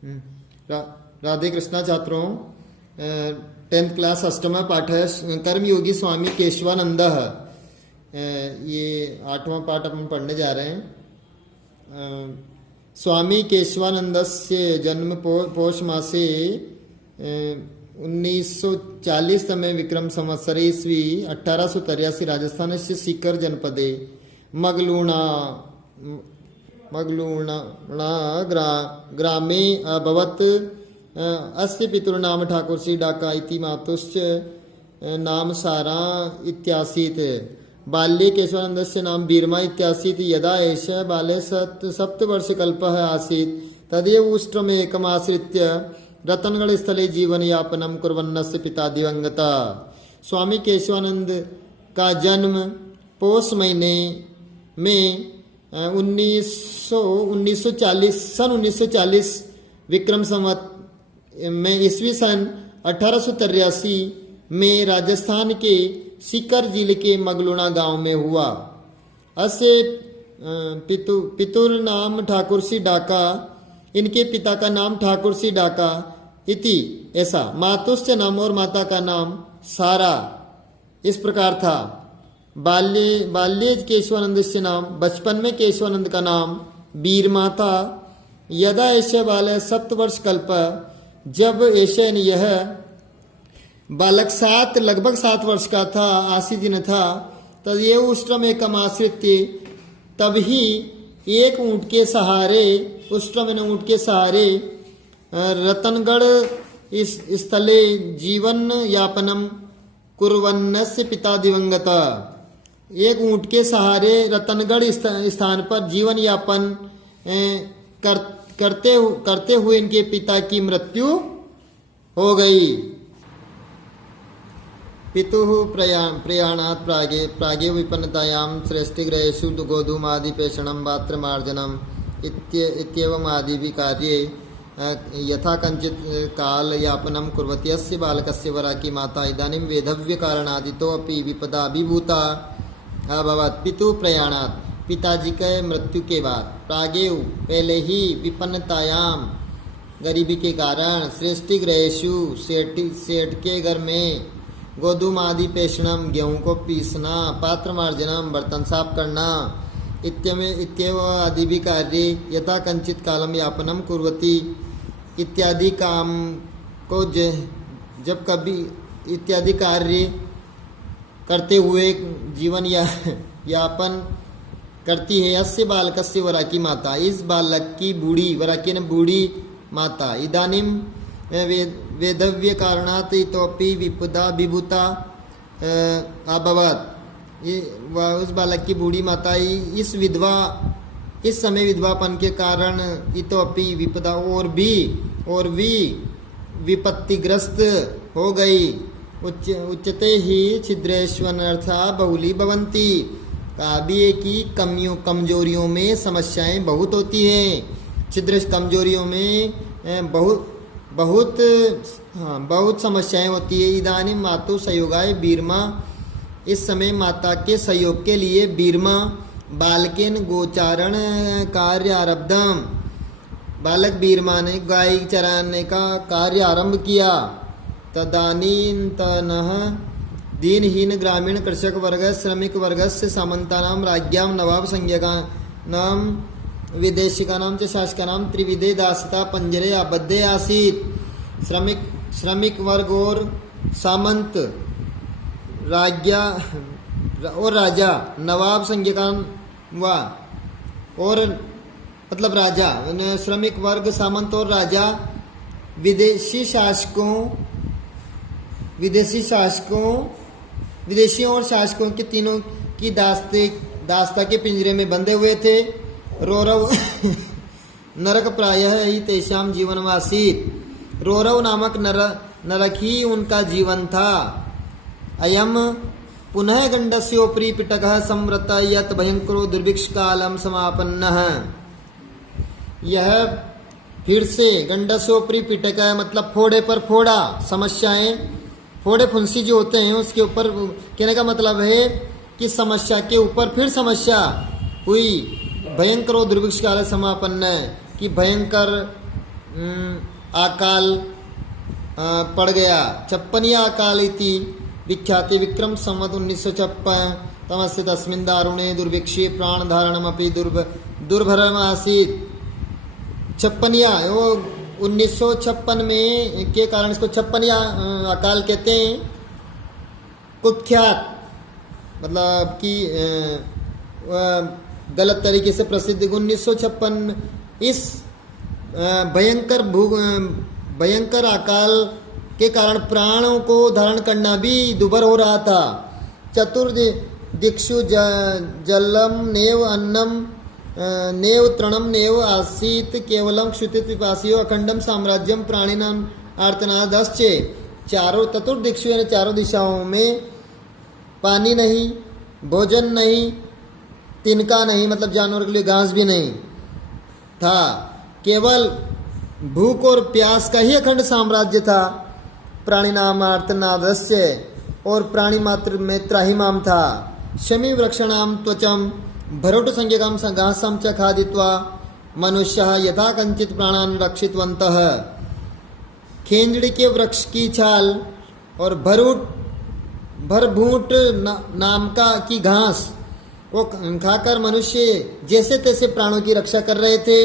रा, राधे कृष्णा छात्रों, 10th class अष्टमा पाठ है कर्मयोगी स्वामी केशवानंद। ये 8वां पाठ अपन पढ़ने जा रहे हैं। स्वामी केशवानंद से जन्म पौष मासे 1940 तमे विक्रम संवत्सरे ईस्वी 1883 राजस्थान से सीकर जनपदे मगलूणा ग्रामे अभवत्। अस्य पितुर्नाम ठाकुर श्री डाका इति मातुश्च नाम सारा इत्यासीत्। बाल्ये केशवानन्दस्य नाम बीरमा इत्यासीत्। यदा एषः बाल्ये सप्तवर्षकल्पः आसीत् तदेव उष्ट्रमेकमाश्रित्य रतनगढ़ स्थले जीवनयापनं कुर्वन्नस्य पिता दिवंगता। स्वामी केशवानंद का जन्म पौष महीने में 1940 विक्रम संवत में ईस्वी सन 1883 में राजस्थान के सीकर जिले के मगलूणा गांव में हुआ। अस्य पितुर नाम ठाकुर श्री डाका, इनके पिता का नाम ठाकुर श्री डाका इति ऐसा। मातुश्च नाम और माता का नाम सारा इस प्रकार था। बाल्ये केशवानंद से नाम, बचपन में केशवानंद का नाम बीरमा था। यदा ऐसे बालय 7 वर्ष कल्प, जब ऐसे यह बालक लगभग 7 वर्ष का था, आशी दिन था, तब ये उष्ट्रम एकम आश्रित, तभी एक ऊंट के सहारे, उष्ट्रम ऊंट के सहारे रतनगढ़ इस स्थले जीवन यापनम कुर्वन्नस्य पिता दिवंगता। एक ऊंट के सहारे रतनगढ़ स्थान पर जीवन यापन करते हुए इनके पिता की मृत्यु हो गई। पितुः प्रयाणात् प्रागे विपन्नतायां श्रेष्ठगृहेषु गोधूमादिपेषणं पात्रमार्जनम् इत्येवमादिभिः कार्ये यथा कञ्चित् कालयापनं कुर्वती अस्य बालकस्य वराकी माता इदानीं वेधव्यकारणादितोऽपि विपदाभिभूता अभवत्। पितुः प्रयाणात्, पिताजी के मृत्यु के बाद, प्रागेव पहले ही, विपन्नतायाम गरीबी के कारण, श्रेष्ठ गृहेषु सेठ के घर में, गोधूम आदि पेषणम गेहूँ को पीसना, पात्र मार्जनम बर्तन साफ करना, इत्येव आदि भी कार्य यथा कंचित कालम यापनम कुर्वती इत्यादि काम को जब कभी इत्यादि कार्य करते हुए जीवन यापन करती है। अस्य बालकस्य वराकी माता, इस बालक की बूढ़ी, वराकी ने बूढ़ी माता, इदानीम वेदव्य कारणात् इतोपि विपदा विभूता अभवत्। उस बालक की बूढ़ी माता इस समय विधवापन के कारण इतोपि विपदा और भी विपत्तिग्रस्त हो गई। उच्चते ही छिद्रेश्वनर्था बहुली भवंती। काव्य की कमजोरियों में समस्याएं बहुत होती हैं। छिद्र कमजोरियों में बहुत समस्याएं होती है। इदानीं मातु सहयोगाय बीरमा, इस समय माता के सहयोग के लिए बीरमा बालकेन गोचारण कार्य आरब्धम, बालक बीरमा ने गाय चराने का कार्य आरंभ किया। तदानीन्तनः दीनहीन ग्रामीण कृषक वर्ग श्रमिक वर्ग से सामंतानां राज्ञां नवाब संज्ञकानां विदेशिकानां च शासकानां त्रिविधे दासता पंजरे आबद्धे आसीत्। श्रमिक वर्ग और सामंत, राज्ञा और राजा, नवाब संज्ञकान और मतलब राजा, श्रमिक वर्ग, सामंत और राजा, विदेशियों और शासकों के तीनों की दास्ता के पिंजरे में बंधे हुए थे। रौरव नरक प्रायः ही तेषां जीवनमासीत्। रौरव नामक नरक ही उनका जीवन था। अयम पुनः गंडस्योपरि पिटकः संवृत यत् भयंकरो दुर्भिक्ष कालम समापन्नः। यह फिर से गंडस्योपरि पिटक मतलब फोड़े पर फोड़ा, समस्याएं, फोड़े फुंसी जो होते हैं उसके ऊपर, कहने का मतलब है कि समस्या के ऊपर फिर समस्या हुई। भयंकर दुर्भिक्ष काल समापन्न, कि भयंकर अकाल पड़ गया। 56 अकाल इति विख्याति विक्रम संवत 1956 तमस्य तस्मिन् दारुणे दुर्भिक्षे प्राण धारणमपि दुर्भरम आसीत्। 56 वो 1956 में के कारण इसको 56 अकाल कहते हैं। कुख्यात मतलब कि गलत तरीके से प्रसिद्ध 1956 इस भयंकर अकाल के कारण प्राणों को धारण करना भी दुर्भर हो रहा था। चतुर्दिक्षु जलम नेव अन्नम नेव तृणम नेव आसीत केवलम क्षुतित पिपासियो अखंडम साम्राज्यम प्राणिनाम आर्तनादश्चे। चारों चतुर्दिक्षु यानी चारों दिशाओं में पानी नहीं, भोजन नहीं, तिनका नहीं मतलब जानवर के लिए घास भी नहीं था, केवल भूख और प्यास का ही अखंड साम्राज्य था। प्राणी नाम आर्तनादस्य और प्राणी मात्र में त्राहिमाम था। शमी वृक्षणाम त्वचम भरोट संज्ञकम घासम च खादित्वा मनुष्यः यथा कंचित प्राणान रक्षितवन्तः। खेंजड़ी के वृक्ष की छाल और भरभूट नाम की घास वो खाकर मनुष्य जैसे तैसे प्राणों की रक्षा कर रहे थे।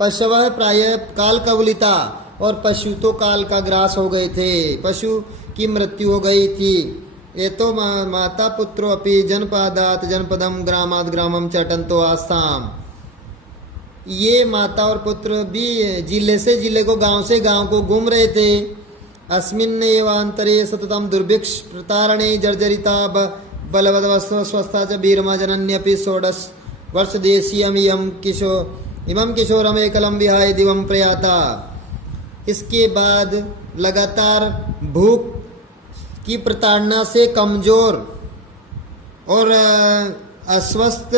पशवः प्रायः काल कवलिता और पशु तो काल का ग्रास हो गए थे, पशु की मृत्यु हो गई थी। ये तो माता पुत्रो अपि जनपदात जनपदम ग्रामात ग्रामम चटंतो आस्ताम। ये माता और पुत्र भी जिले से जिले को गांव से गांव को घूम रहे थे। अस्मिन् एवांतरे सततम दुर्भिक्ष प्रतारणे जर्जरिता बलवदवस्व स्वस्था च बीरमा जनन्यपि 16 वर्ष देशीयम इमं किशोरम एकलम विहाय दिवम प्रयाता। इसके बाद लगातार भूख की प्रताड़ना से कमजोर और अस्वस्थ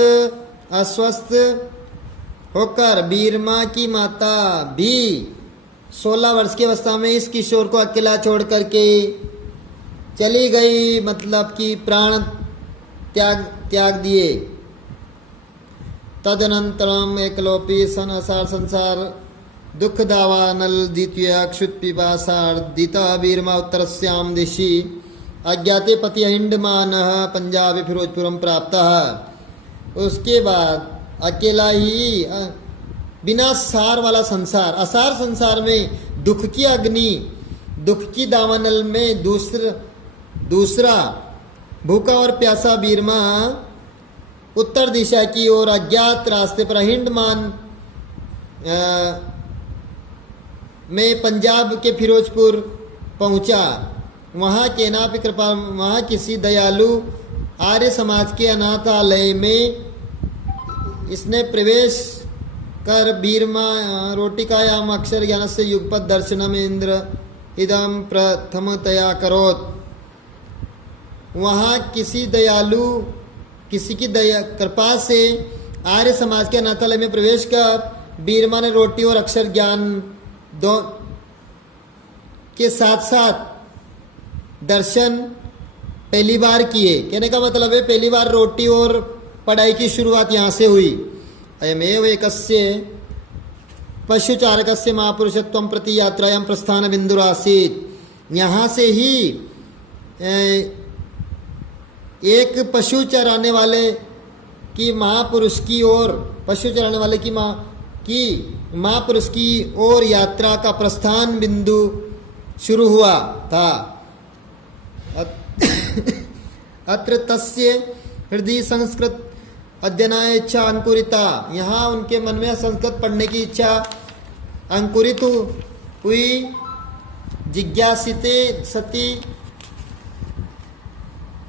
होकर बीरमा की माता भी 16 वर्ष की अवस्था में इस किशोर को अकेला छोड़ करके चली गई, मतलब कि प्राण त्याग दिए। तदनंतरम एकलोपी सन असार संसार दुख दावा नल द्वितीय क्षुत पिपासार्दिता बीरमा उत्तरस्याम दिशि अज्ञाते पति हिंडमान पंजाबी फिरोजपुरम प्राप्त। उसके बाद अकेला ही बिना सार वाला संसार, असार संसार में दुख की अग्नि, दुख की दावानल में दूसरा भूखा और प्यासा बीरमा उत्तर दिशा की ओर अज्ञात रास्ते पर हिंडमान में पंजाब के फिरोजपुर पहुंचा। वहाँ के नापि कृपा वहाँ किसी दयालु आर्य समाज के अनाथालय में इसने प्रवेश कर बीरमा रोटिकायाम अक्षर ज्ञान से युगपत दर्शनम इंद्र इदम प्रथमतया करोत। वहाँ किसी की दया कृपा से आर्य समाज के अनाथालय में प्रवेश कर बीरमा ने रोटी और अक्षर ज्ञान दो के साथ साथ दर्शन पहली बार किए। कहने का मतलब है पहली बार रोटी और पढ़ाई की शुरुआत यहाँ से हुई। अयमेव एकस्य पशुचारकस्य महापुरुषत्वं प्रति यात्रायां प्रस्थान बिंदुरासीत्। यहाँ से ही एक पशु चराने वाले की महापुरुष की ओर महापुरुष की ओर यात्रा का प्रस्थान बिंदु शुरू हुआ था। अत्र तस्य हृदय संस्कृत अध्ययनाय इच्छा अंकुरिता। यहाँ उनके मन में संस्कृत पढ़ने की इच्छा अंकुरित हुई। जिज्ञासिते सति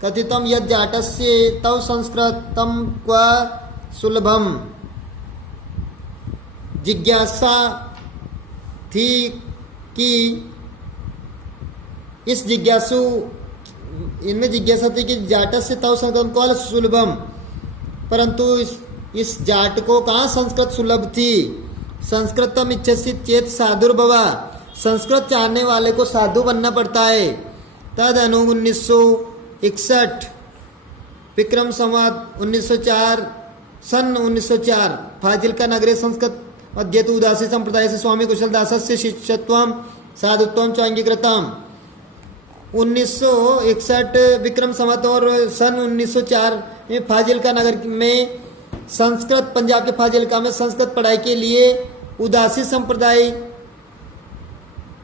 कथितम यद जाटस्य तव संस्कृतम क्व सुलभम। जिज्ञासा थी कि इनमें जिज्ञासा थी कि जाटस्य तव संस्कृतम क्व सुलभम, परंतु इस जाट को कहाँ संस्कृत सुलभ थी। संस्कृतम इच्छसि चेत साधुर्भवा। संस्कृत चाहने वाले को साधु बनना पड़ता है। तद अनु 1961 विक्रम संवत 1904 फाजिल्का नगरे संस्कृत अद्यतु उदासी संप्रदाय से स्वामी कुशलदासस्य शिष्यत्वम साधुत्वम च अंगीकृतम। 1961 विक्रम संवत और सन 1904 में फाजिलका नगर में संस्कृत, पंजाब के फाजिलका में संस्कृत पढ़ाई के लिए उदासी संप्रदाय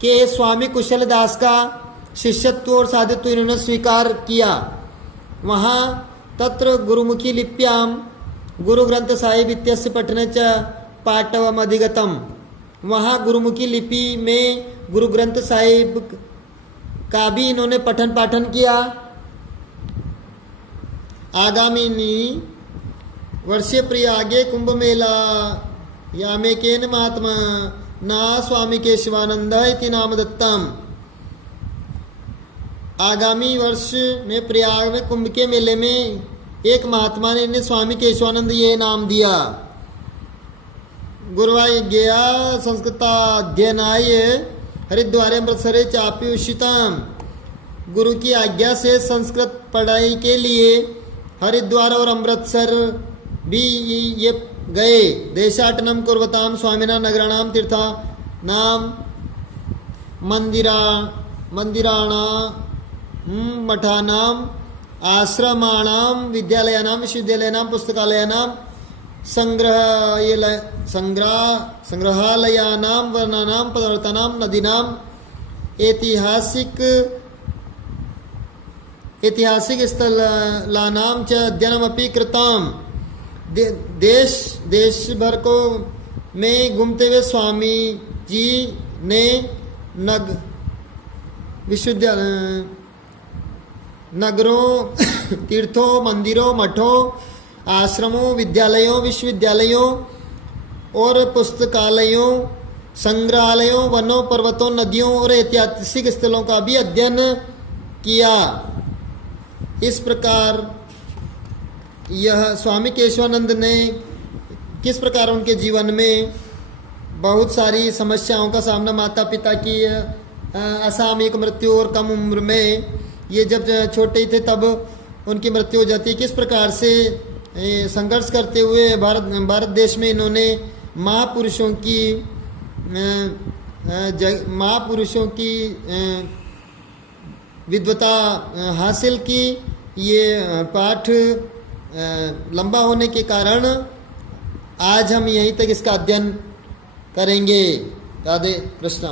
के स्वामी कुशलदास का शिष्यत्व और साधुत्व इन्होंने स्वीकार किया। वहाँ तत्र गुरुमुखी लिप्याम गुरु ग्रंथ साहिब इत्यस्य पठने च पाठवम अधिगतम। वहाँ गुरुमुखी लिपि में गुरु ग्रंथ साहिब का भी इन्होंने पठन पाठन किया। आगामी वर्षे प्रयागे कुंभ मेला यामे केन महात्मा ना स्वामी केशवानंद इति नाम दत्तम। आगामी वर्ष में प्रयाग में कुंभ के मेले में एक महात्मा ने इन्हें स्वामी केशवानंद ये नाम दिया। गुरुवाय गया संस्कृताध्ययनाय हरिद्वारे अमृतसरे चापी उषितम। गुरु की आज्ञा से संस्कृत पढ़ाई के लिए हरिद्वार और अमृतसर भी ये गए। देशाटनम कुर्वताम स्वामिना नगराणाम तीर्था नाम मंदिराणा मठानाम आश्रमाणाम विद्यालयानाम विश्वविद्यालयानाम पुस्तकालयानाम संग्रहालयानाम वर्णानाम पदार्थानाम नदीनाम ऐतिहासिक स्थलानाम च अध्ययनमपि कृतम। देश भर को में घूमते हुए स्वामी जी ने नगरों, तीर्थों, मंदिरों, मठों, आश्रमों, विद्यालयों, विश्वविद्यालयों और पुस्तकालयों, संग्रहालयों, वनों, पर्वतों, नदियों और ऐतिहासिक स्थलों का भी अध्ययन किया। इस प्रकार यह स्वामी केशवानंद ने किस प्रकार उनके जीवन में बहुत सारी समस्याओं का सामना, माता पिता की असामयिक मृत्यु और कम उम्र में, ये जब छोटे ही थे तब उनकी मृत्यु हो जाती है, किस प्रकार से संघर्ष करते हुए भारत देश में इन्होंने महापुरुषों की विद्वता हासिल की। ये पाठ लंबा होने के कारण आज हम यहीं तक इसका अध्ययन करेंगे। राधे कृष्णा।